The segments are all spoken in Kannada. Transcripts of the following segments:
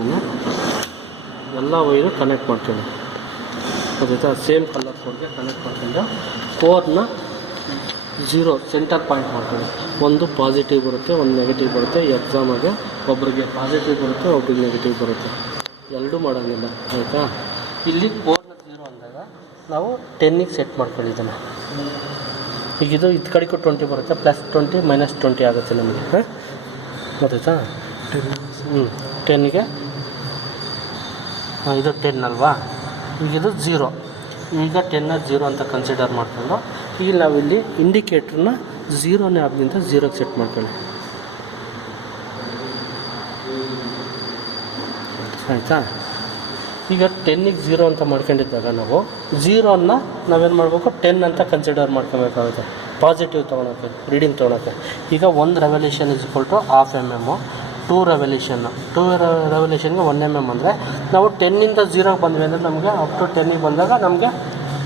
ನಾನು ಎಲ್ಲ ವೈರು ಕನೆಕ್ಟ್ ಮಾಡ್ತೀನಿ. ಗೊತ್ತಾಯ್ತಾ? ಸೇಮ್ ಕಲರ್ ಕೋಡ್ಗೆ ಕನೆಕ್ಟ್ ಮಾಡ್ಕೊಂಡು ಕೋರ್ನ 0 ಸೆಂಟರ್ ಪಾಯಿಂಟ್ ಮಾಡ್ತೀನಿ. ಒಂದು ಪಾಸಿಟಿವ್ ಬರುತ್ತೆ, ಒಂದು ನೆಗೆಟಿವ್ ಬರುತ್ತೆ. ಎಕ್ಸಾಮಾಗೆ ಒಬ್ರಿಗೆ ಪಾಸಿಟಿವ್ ಬರುತ್ತೆ, ಒಬ್ರಿಗೆ ನೆಗೆಟಿವ್ ಬರುತ್ತೆ. ಎರಡೂ ಮಾಡೋಂಗಿಲ್ಲ. ಆಯಿತಾ? ಇಲ್ಲಿ ಕೋರ್ನ 0 ಅಂದಾಗ ನಾವು 10ಗೆ ಸೆಟ್ ಮಾಡ್ಕೊಂಡಿದ್ದಾನೆ. ಈಗ ಇದು ಕಡೆಗೂ 20 ಬರುತ್ತೆ, +20 -20 ಆಗುತ್ತೆ ನಮಗೆ. ಹಾಂ, ಗೊತ್ತಾಯ್ತಾ? 10ಗೆ ಇದು 10 ಅಲ್ವಾ, ಈಗ ಇದು 0. ಈಗ 10ನ 0 ಅಂತ ಕನ್ಸಿಡರ್ ಮಾಡ್ಕೊಂಡು ಈಗ ನಾವಿಲ್ಲಿ ಇಂಡಿಕೇಟ್ರನ್ನ 0ನೇ ಆದ್ರಿಂದ 0ಗೆ ಸೆಟ್ ಮಾಡ್ಕೊಳ್ಳಿ. ಆಯಿತಾ? ಈಗ 10ಗೆ 0 ಅಂತ ಮಾಡ್ಕೊಂಡಿದ್ದಾಗ ನಾವು 0ನ ನಾವೇನು ಮಾಡಬೇಕು, 10 ಅಂತ ಕನ್ಸಿಡರ್ ಮಾಡ್ಕೊಬೇಕಾಗುತ್ತೆ ಪಾಸಿಟಿವ್ ತೊಗೊಳಕ್ಕೆ, ರೀಡಿಂಗ್ ತೊಗೊಳಕ್ಕೆ. ಈಗ 1 ರೆವಲ್ಯೂಷನ್ = 1/2 mm, 2 ರೆವಲ್ಯೂಷನ್ಗೆ 1 mm ಅಂದರೆ ನಾವು 10ಇಂದ 0ಗೆ ಬಂದ್ವಿ ಅಂದರೆ ನಮಗೆ ಅಪ್ ಟು 10ಗೆ ಬಂದಾಗ ನಮಗೆ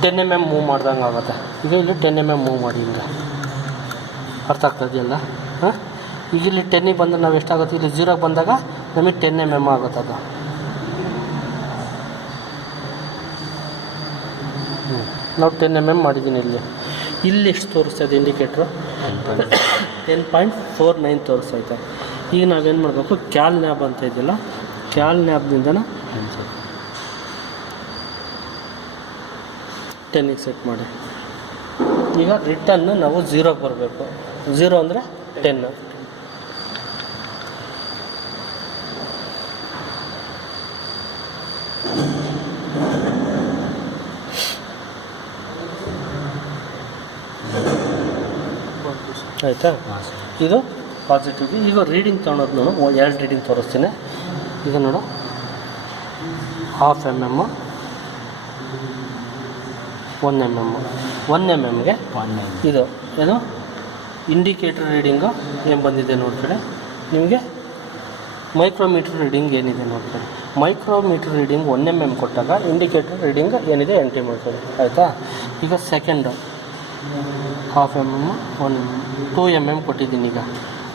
10 mm ಮೂವ್ ಮಾಡ್ದಂಗೆ ಆಗುತ್ತೆ. ಈಗ ಇಲ್ಲಿ 10 mm ಮೂವ್ ಮಾಡಿ, ಹಿಂಗೆ ಅರ್ಥ ಆಗ್ತದೆಯಲ್ಲ? ಹಾಂ, ಈಗ ಇಲ್ಲಿ 10ಗೆ ಬಂದರೆ ನಾವು ಎಷ್ಟಾಗುತ್ತೆ, ಇಲ್ಲಿ 0ಗೆ ಬಂದಾಗ ನಮಗೆ 10 mm ಆಗುತ್ತೆ ಅದು. ನಾವು 10 mm ಮಾಡಿದ್ದೀನಿ. ಇಲ್ಲಿ ಎಷ್ಟು ತೋರಿಸ್ತದೆ ಇಂಡಿಕೇಟ್ರು? 10.49 ತೋರಿಸ್ತೈತೆ. ಈಗ ನಾವೇನು ಮಾಡಬೇಕು, ಕ್ಯಾಲ್ ನ್ಯಾಬ್ ಅಂತ ಇದೆಯಲ್ಲ, ಕ್ಯಾಲ್ ನ್ಯಾಬ್ನಿಂದನ 10ಗೆ ಸೆಟ್ ಮಾಡಿ. ಈಗ ರಿಟರ್ನ್ ನಾವು 0ಗೆ ಬರಬೇಕು. 0 ಅಂದರೆ 10. ಆಯಿತಾ? ಇದು ಪಾಸಿಟಿವ್. ಈಗ ರೀಡಿಂಗ್ ತೊಗೊಳೋದು ನಾನು 2 ರೀಡಿಂಗ್ ತೋರಿಸ್ತೀನಿ. ಈಗ ನೋಡು, 1/2 mm, 1 mm. 1 mmಗೆ ಇದು ಏನು ಇಂಡಿಕೇಟರ್ ರೀಡಿಂಗು ಏನು ಬಂದಿದೆ ನೋಡ್ಕೊಳ್ಳಿ. ನಿಮಗೆ ಮೈಕ್ರೋಮೀಟ್ರ್ ರೀಡಿಂಗ್ ಏನಿದೆ ನೋಡ್ಕೊಳ್ಳಿ. ಮೈಕ್ರೋಮೀಟ್ರ್ ರೀಡಿಂಗ್ 1 mm ಕೊಟ್ಟಾಗ ಇಂಡಿಕೇಟರ್ ರೀಡಿಂಗ್ ಏನಿದೆ ಎಂಟ್ರಿ ಮಾಡ್ಕೊಳ್ಳಿ. ಆಯಿತಾ? ಈಗ ಸೆಕೆಂಡು 1/2 mm, 1 mm, 2 mm ಕೊಟ್ಟಿದ್ದೀನಿ.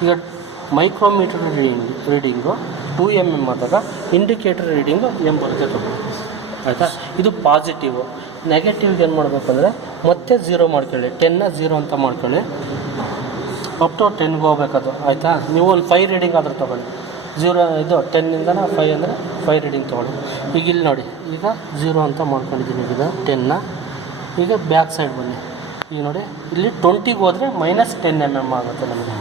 ಈಗ ಮೈಕ್ರೋಮೀಟರ್ ರೀಡಿಂಗು 2 mm ಆದಾಗ ಇಂಡಿಕೇಟರ್ ರೀಡಿಂಗು ಏನು ಬರುತ್ತೆ ತಗೊಳ್ಳಿ. ಆಯಿತಾ? ಇದು ಪಾಸಿಟಿವು. ನೆಗೆಟಿವ್ಗೆ ಏನು ಮಾಡಬೇಕಂದ್ರೆ ಮತ್ತೆ 0 ಮಾಡ್ಕೊಳ್ಳಿ. 10ನ 0 ಅಂತ ಮಾಡ್ಕೊಳ್ಳಿ, ಅಪ್ ಟು 10ಗೆ ಹೋಗ್ಬೇಕದು. ಆಯಿತಾ? ನೀವು ಒಂದು 5 ರೀಡಿಂಗ್ ಆದರೂ ತೊಗೊಳ್ಳಿ. 0 ಇದು 10ಇಂದ 5 ಅಂದರೆ 5 ರೀಡಿಂಗ್ ತೊಗೊಳ್ಳಿ. ಈಗ ಇಲ್ಲಿ ನೋಡಿ, ಈಗ 0 ಅಂತ ಮಾಡ್ಕೊಂಡಿದ್ದೀನಿ. ಈಗ 10ನ ಈಗ ಬ್ಯಾಕ್ ಸೈಡ್ ಬನ್ನಿ. ಈಗ ನೋಡಿ, ಇಲ್ಲಿ 20ಗೆ ಹೋದರೆ -10 mm ಆಗುತ್ತೆ ನಮಗೆ.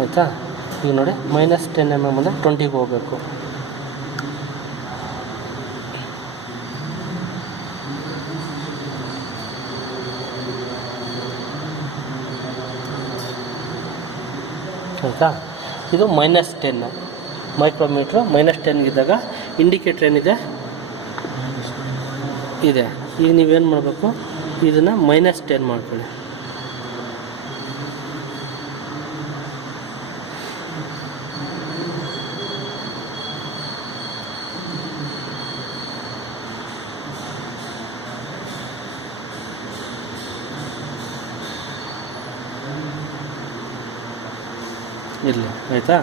ಆಯಿತಾ? ಈಗ ನೋಡಿ, -10 mm ಅಂದರೆ 20ಗೆ ಹೋಗಬೇಕು. ಆಯಿತಾ? ಇದು -10 ಮೈಕ್ರೋಮೀಟ್ರು. -10 ಇದ್ದಾಗ ಇಂಡಿಕೇಟ್ರ್ ಏನಿದೆ ಇದೆ. ಈಗ ನೀವೇನು ಮಾಡಬೇಕು, ಇದನ್ನು -10 ಮಾಡ್ಕೊಳ್ಳಿ. ಇರಲಿ. ಆಯಿತಾ?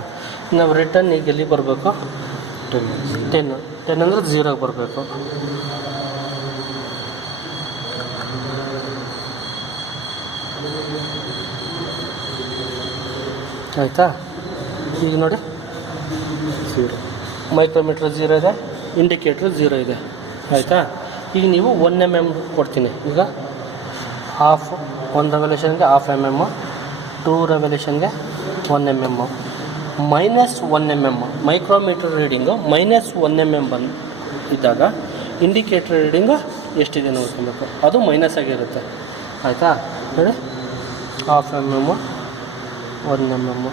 ನಾವು ರಿಟರ್ನ್ ಈಗ ಎಲ್ಲಿ ಬರಬೇಕು, 10 ಅಂದರೆ 0ಗೆ ಬರಬೇಕು. ಆಯಿತಾ? ಈಗ ನೋಡಿ, 0 ಮೈಕ್ರೋಮೀಟ್ರ್ 0 ಇದೆ, ಇಂಡಿಕೇಟ್ರ್ 0 ಇದೆ. ಆಯಿತಾ? ಈಗ ನೀವು 1 mm ಕೊಡ್ತೀನಿ. ಈಗ 1 ರೆವಲ್ಯೂಷನ್ಗೆ 1/2 mm, 2 ರೆವಲ್ಯೂಷನ್ಗೆ 1 mm, -1 mm micrometre reading -1 mm ಇದ್ದಾಗ ಇಂಡಿಕೇಟರ್ ರೀಡಿಂಗು ಎಷ್ಟಿದೆ ನೋಡ್ಕೊಬೇಕು, ಅದು ಮೈನಸ್ ಆಗಿರುತ್ತೆ. ಆಯಿತಾ? ಹೇಳಿ, 1/2 mm, 1 mm.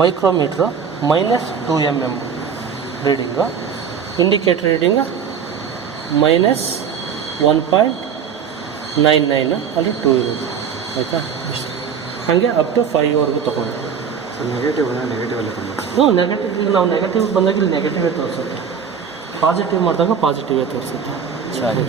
ಮೈಕ್ರೋಮೀಟ್ರು -2 mm reading, indicator reading -1.99 ಅಲ್ಲಿ 2 ಇರುತ್ತೆ. ಆಯಿತಾ? ಹಾಗೆ ಅಪ್ ಟು 5ವರೆಗೂ ತೊಗೊಂಡು ನೆಗೆಟಿವ್ ನೆಗೆಟಿವಲ್ಲಿ ನೆಗೆಟಿವ್. ನಾವು ನೆಗೆಟಿವ್ ಬಂದಾಗ ಇಲ್ಲಿ ನೆಗೆಟಿವೇ ತೋರಿಸುತ್ತೆ, ಪಾಸಿಟಿವ್ ಮಾಡಿದಾಗ ಪಾಸಿಟಿವೇ ತೋರಿಸುತ್ತೆ. ಸರಿ.